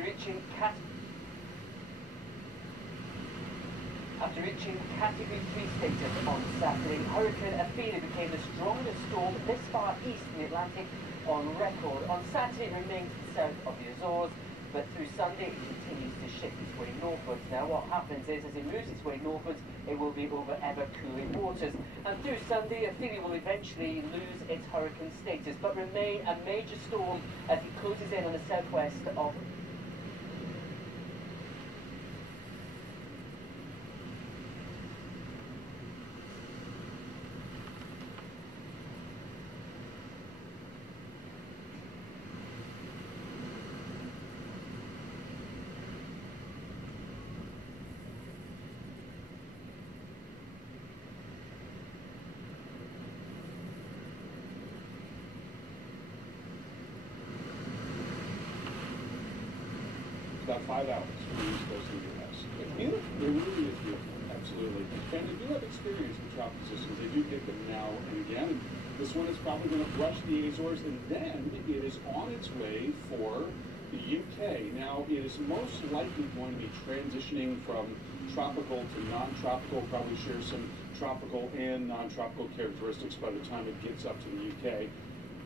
After reaching Category 3 status on Saturday, Hurricane Ophelia became the strongest storm this far east in the Atlantic on record. On Saturday, it remained south of the Azores, but through Sunday, it continues to shift its way northwards. Now, what happens is, as it moves its way northwards, it will be over ever-cooling waters. And through Sunday, Ophelia will eventually lose its hurricane status, but remain a major storm as it closes in on the southwest of about 5 hours from the east coast of the U.S. It's beautiful. It really is beautiful, absolutely. And they do have experience with tropical systems. They do get them now and again. And this one is probably going to brush the Azores, and then it is on its way for the UK. Now, it is most likely going to be transitioning from tropical to non-tropical, probably share some tropical and non-tropical characteristics by the time it gets up to the UK.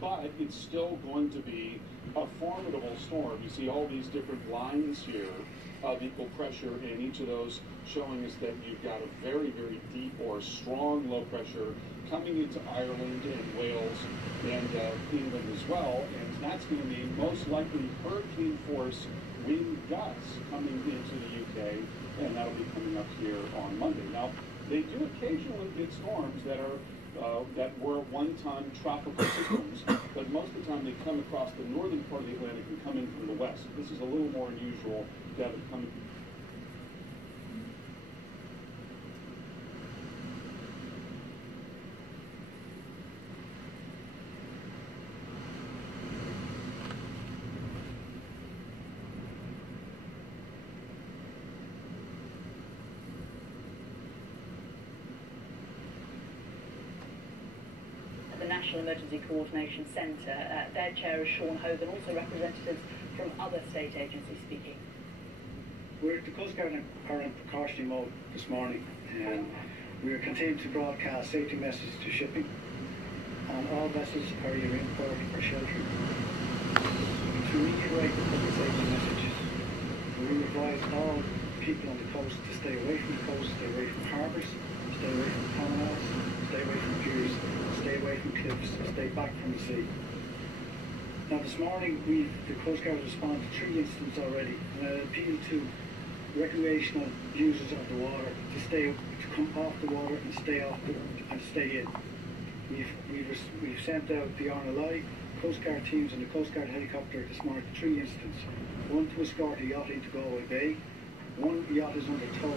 But it's still going to be a formidable storm. You see all these different lines here of equal pressure, and each of those showing us that you've got a very, very deep or strong low pressure coming into Ireland and Wales and England as well. And that's going to be most likely hurricane force wind gusts coming into the UK, and that'll be coming up here on Monday. Now, they do occasionally get storms that are that were at one time tropical systems, but most of the time they come across the northern part of the Atlantic and come in from the west. This is a little more unusual to have it come. The National Emergency Coordination Centre. Their chair is Sean Hogan, also representatives from other state agencies speaking. The Coast Guard are in precautionary mode this morning, and we are continuing to broadcast safety messages to shipping, and all vessels are either in port or sheltering. To reiterate the public safety messages, we advise all people on the coast to stay away from the coast, stay away from harbours, stay away from promenades, stay away from piers, stay away from cliffs, stay back from the sea. Now this morning the Coast Guard responded to 3 incidents already, and I appeal to recreational users of the water to come off the water and stay in. We've sent out the RNLI, Coast Guard teams and the Coast Guard helicopter this morning to 3 incidents. One to escort a yacht into Galway Bay, one yacht is under tow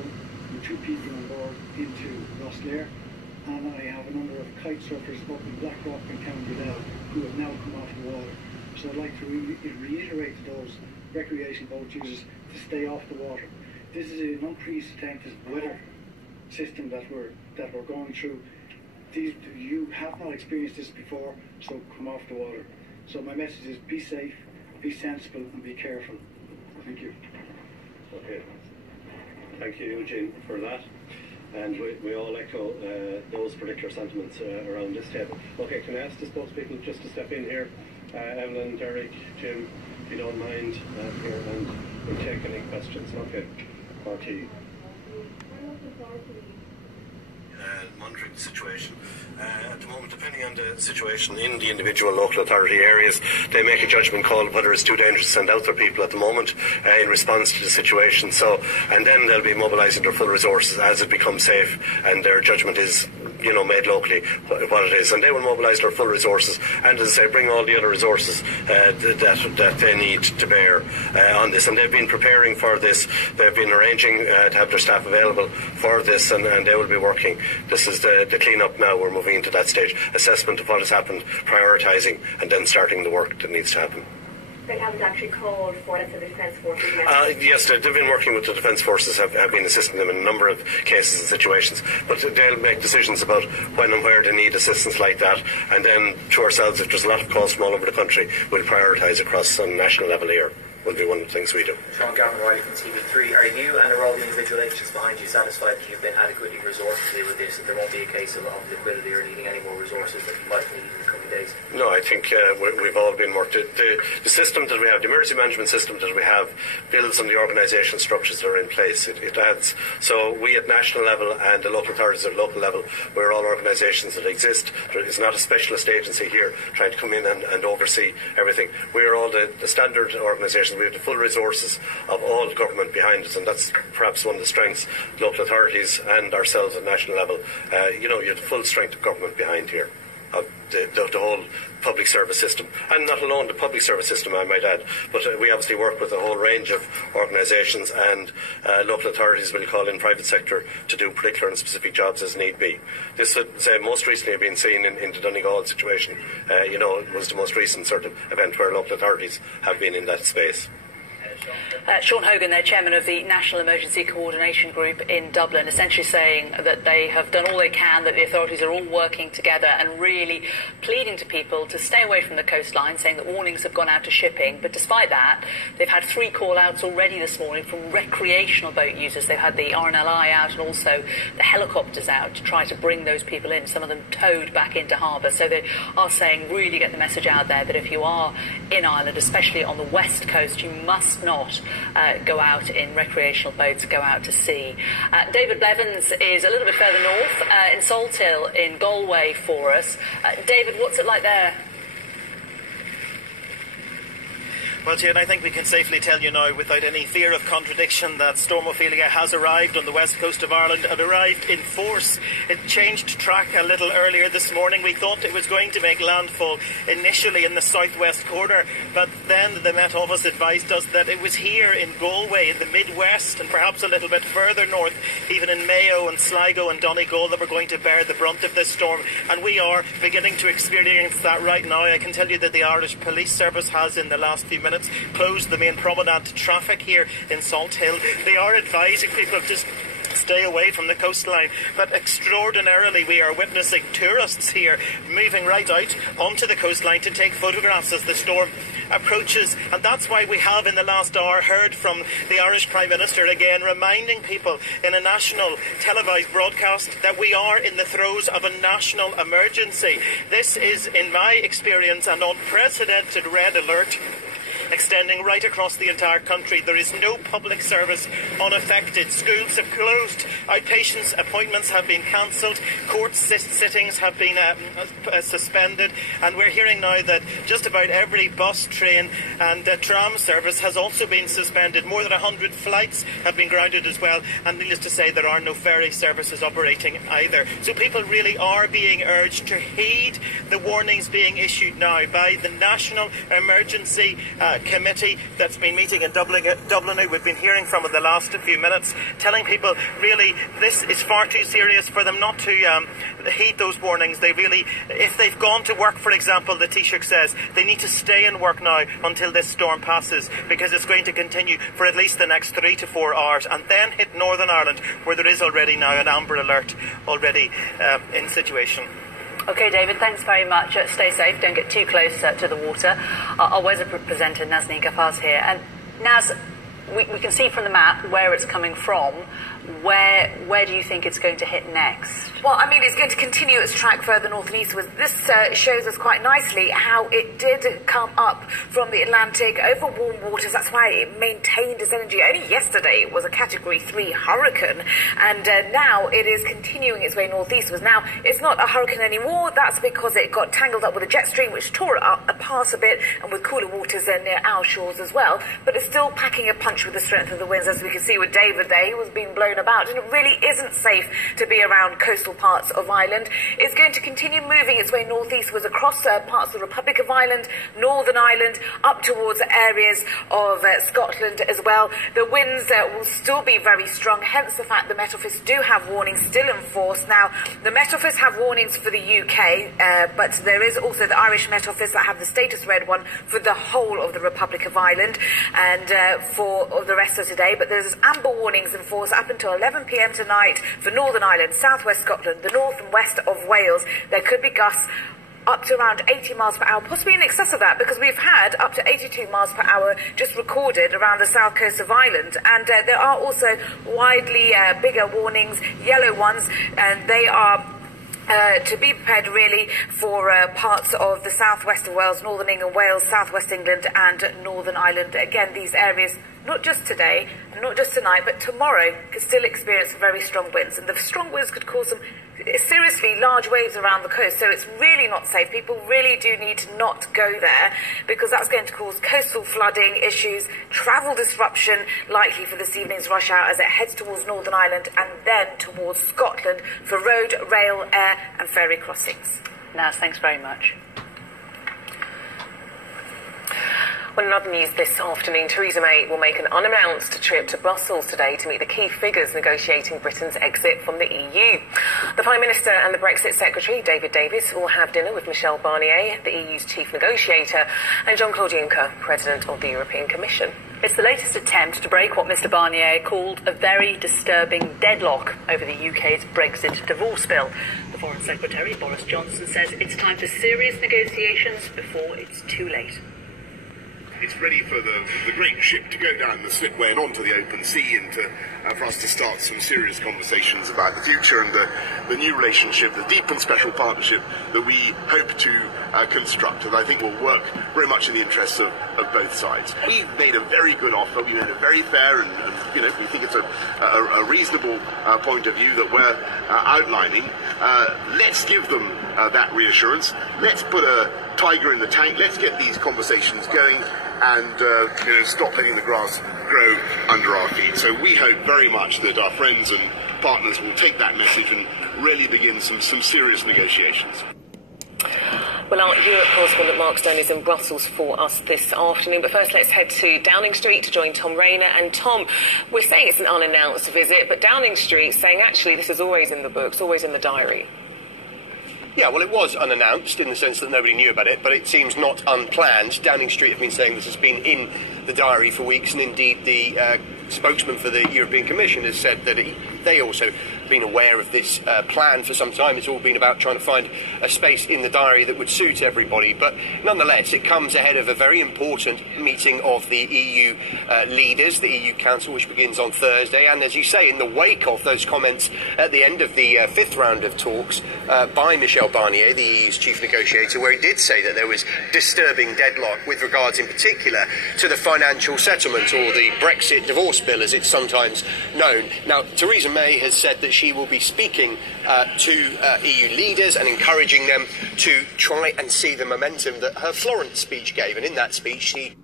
with 2 people on board into Rosslare, and I have a number of kite surfers up in Blackrock and County Loud who have now come off the water. So I'd like to reiterate to those recreational boat users to stay off the water. This is an unprecedented weather system that we're going through. You have not experienced this before, so come off the water. So my message is be safe, be sensible, and be careful. Thank you. Okay. Thank you, Eugene, for that. And we all echo those particular sentiments around this table. Okay, can I ask the spokespeople just to step in here? Evelyn, Derek, Jim, if you don't mind, here, and we'll take any questions. Okay, RT. Monitoring the situation. At the moment, depending on the situation in the individual local authority areas, they make a judgment call whether it's too dangerous to send out their people at the moment in response to the situation. So, and then they'll be mobilising their full resources as it becomes safe, and their judgment is, made locally what it is, and they will mobilise their full resources, and as I say, bring all the other resources that they need to bear on this. And they've been preparing for this. They've been arranging to have their staff available for this, and they will be working. This is the clean-up now. We're moving into that stage, assessment of what has happened, prioritising, and then starting the work that needs to happen. They haven't actually called for, let's say, the Defence Forces yet? Yes, they've been working with the Defence Forces, have been assisting them in a number of cases and situations, but they'll make decisions about when and where they need assistance like that, and then to ourselves, if there's a lot of calls from all over the country, we'll prioritise across some national level here. will be one of the things we do. Sean Gavin Riley from TV3. Are you and all the individual agencies behind you satisfied that you've been adequately resourced to deal with this, that there won't be a case of liquidity or needing any more resources that you might need in the coming days? No, I think we've all been worked. The system that we have, the emergency management system that we have, builds on the organisational structures that are in place. It adds. So we at national level and the local authorities at local level, we're all organisations that exist. There is not a specialist agency here trying to come in and oversee everything. We are all the standard organisations. We have the full resources of all government behind us, and that's perhaps one of the strengths, local authorities and ourselves at national level. You have the full strength of government behind here, of the whole public service system. And not alone the public service system, I might add, but we obviously work with a whole range of organisations, and local authorities will call in private sector to do particular and specific jobs as need be. This would say most recently have been seen in the Donegal situation. It was the most recent sort of event where local authorities have been in that space. Sean Hogan, they're chairman of the National Emergency Coordination Group in Dublin, essentially saying that they have done all they can, that the authorities are all working together and really pleading to people to stay away from the coastline, saying that warnings have gone out to shipping. But despite that, they've had 3 call-outs already this morning from recreational boat users. They've had the RNLI out and also the helicopters out to try to bring those people in, some of them towed back into harbour. So they are saying, really get the message out there that if you are in Ireland, especially on the west coast, you must not go out in recreational boats, go out to sea. David Blevins is a little bit further north in Salthill in Galway for us. David, what's it like there? Well, Jane, I think we can safely tell you now, without any fear of contradiction, that Storm Ophelia has arrived on the west coast of Ireland and arrived in force. It changed track a little earlier this morning. We thought it was going to make landfall initially in the southwest corner, but then the Met Office advised us that it was here in Galway, in the Midwest, and perhaps a little bit further north, even in Mayo and Sligo and Donegal, that we're going to bear the brunt of this storm. And we are beginning to experience that right now. I can tell you that the Irish Police Service has, in the last few minutes, closed the main promenade to traffic here in Salthill. They are advising people to stay away from the coastline, but extraordinarily we are witnessing tourists here moving right out onto the coastline to take photographs as the storm approaches. And that's why we have in the last hour heard from the Irish Prime Minister again, reminding people in a national televised broadcast that we are in the throes of a national emergency. This is, in my experience, an unprecedented red alert extending right across the entire country. There is no public service unaffected. Schools have closed. Outpatients appointments have been cancelled. Court sittings have been suspended. And we're hearing now that just about every bus, train and tram service has also been suspended. More than 100 flights have been grounded as well. And needless to say, there are no ferry services operating either. So people really are being urged to heed the warnings being issued now by the National Emergency Committee that's been meeting in Dublin, who we've been hearing from in the last few minutes, telling people really this is far too serious for them not to heed those warnings. They really, if they've gone to work, for example, the Taoiseach says they need to stay in work now until this storm passes, because it's going to continue for at least the next 3 to 4 hours and then hit Northern Ireland, where there is already now an amber alert already in situation. OK, David, thanks very much. Stay safe. Don't get too close to the water. Our weather presenter, Nazneen Ghafar's here. And Naz, we can see from the map where it's coming from. Where do you think it's going to hit next? Well, I mean, it's going to continue its track further north and eastwards. This shows us quite nicely how it did come up from the Atlantic over warm waters. That's why it maintained its energy. Only yesterday it was a Category 3 hurricane, and now it is continuing its way northeastwards. Now, it's not a hurricane anymore. That's because it got tangled up with a jet stream, which tore it apart a bit, and with cooler waters near our shores as well. But it's still packing a punch with the strength of the winds, as we can see with David there. He was being blown about, and it really isn't safe to be around coastal parts of Ireland. It's going to continue moving its way northeastwards across parts of the Republic of Ireland, Northern Ireland, up towards areas of Scotland as well. The winds will still be very strong, hence the fact the Met Office do have warnings still in force. Now, the Met Office have warnings for the UK, but there is also the Irish Met Office that have the status red one for the whole of the Republic of Ireland and for the rest of today. But there's amber warnings in force up until 11 p.m. tonight for Northern Ireland, southwest Scotland, the north and west of Wales. There could be gusts up to around 80 miles per hour, possibly in excess of that, because we've had up to 82 miles per hour just recorded around the south coast of Ireland. And there are also widely bigger warnings, yellow ones, and they are to be prepared really for parts of the southwest of Wales, northern England, Wales, southwest England and Northern Ireland. Again, these areas, not just today, not just tonight, but tomorrow could still experience very strong winds. And the strong winds could cause some seriously large waves around the coast, so it's really not safe. People really do need to not go there, because that's going to cause coastal flooding issues, travel disruption likely for this evening's rush hour as it heads towards Northern Ireland and then towards Scotland for road, rail, air and ferry crossings. Naz, thanks very much. Well, in other news this afternoon, Theresa May will make an unannounced trip to Brussels today to meet the key figures negotiating Britain's exit from the EU. The Prime Minister and the Brexit Secretary, David Davis, will have dinner with Michel Barnier, the EU's chief negotiator, and Jean-Claude Juncker, President of the European Commission. It's the latest attempt to break what Mr Barnier called a very disturbing deadlock over the UK's Brexit divorce bill. The Foreign Secretary, Boris Johnson, says it's time for serious negotiations before it's too late. It's ready for the great ship to go down the slipway and onto the open sea, and for us to start some serious conversations about the future and the new relationship, the deep and special partnership that we hope to construct, and I think will work very much in the interests of both sides. We made a very good offer. We made a very fair and we think it's a reasonable point of view that we're outlining. Let's give them that reassurance. Let's put a tiger in the tank. Let's get these conversations going and stop letting the grass grow under our feet. So we hope very much that our friends and partners will take that message and really begin some serious negotiations. Well, our Europe correspondent Mark Stone is in Brussels for us this afternoon. But first, let's head to Downing Street to join Tom Rayner. And Tom, we're saying it's an unannounced visit, but Downing Street saying actually this is always in the books, always in the diary. Yeah, well, it was unannounced in the sense that nobody knew about it, but it seems not unplanned. Downing Street have been saying this has been in the diary for weeks, and indeed the spokesman for the European Commission has said that they also have been aware of this plan for some time. It's all been about trying to find a space in the diary that would suit everybody, but nonetheless it comes ahead of a very important meeting of the EU leaders, the EU Council, which begins on Thursday, and as you say, in the wake of those comments at the end of the fifth round of talks by Michel Barnier, the EU's chief negotiator, where he did say that there was disturbing deadlock with regards in particular to the financial settlement, or the Brexit divorce bill as it's sometimes known. Now, Theresa May has said that she will be speaking to EU leaders and encouraging them to try and see the momentum that her Florence speech gave, and in that speech she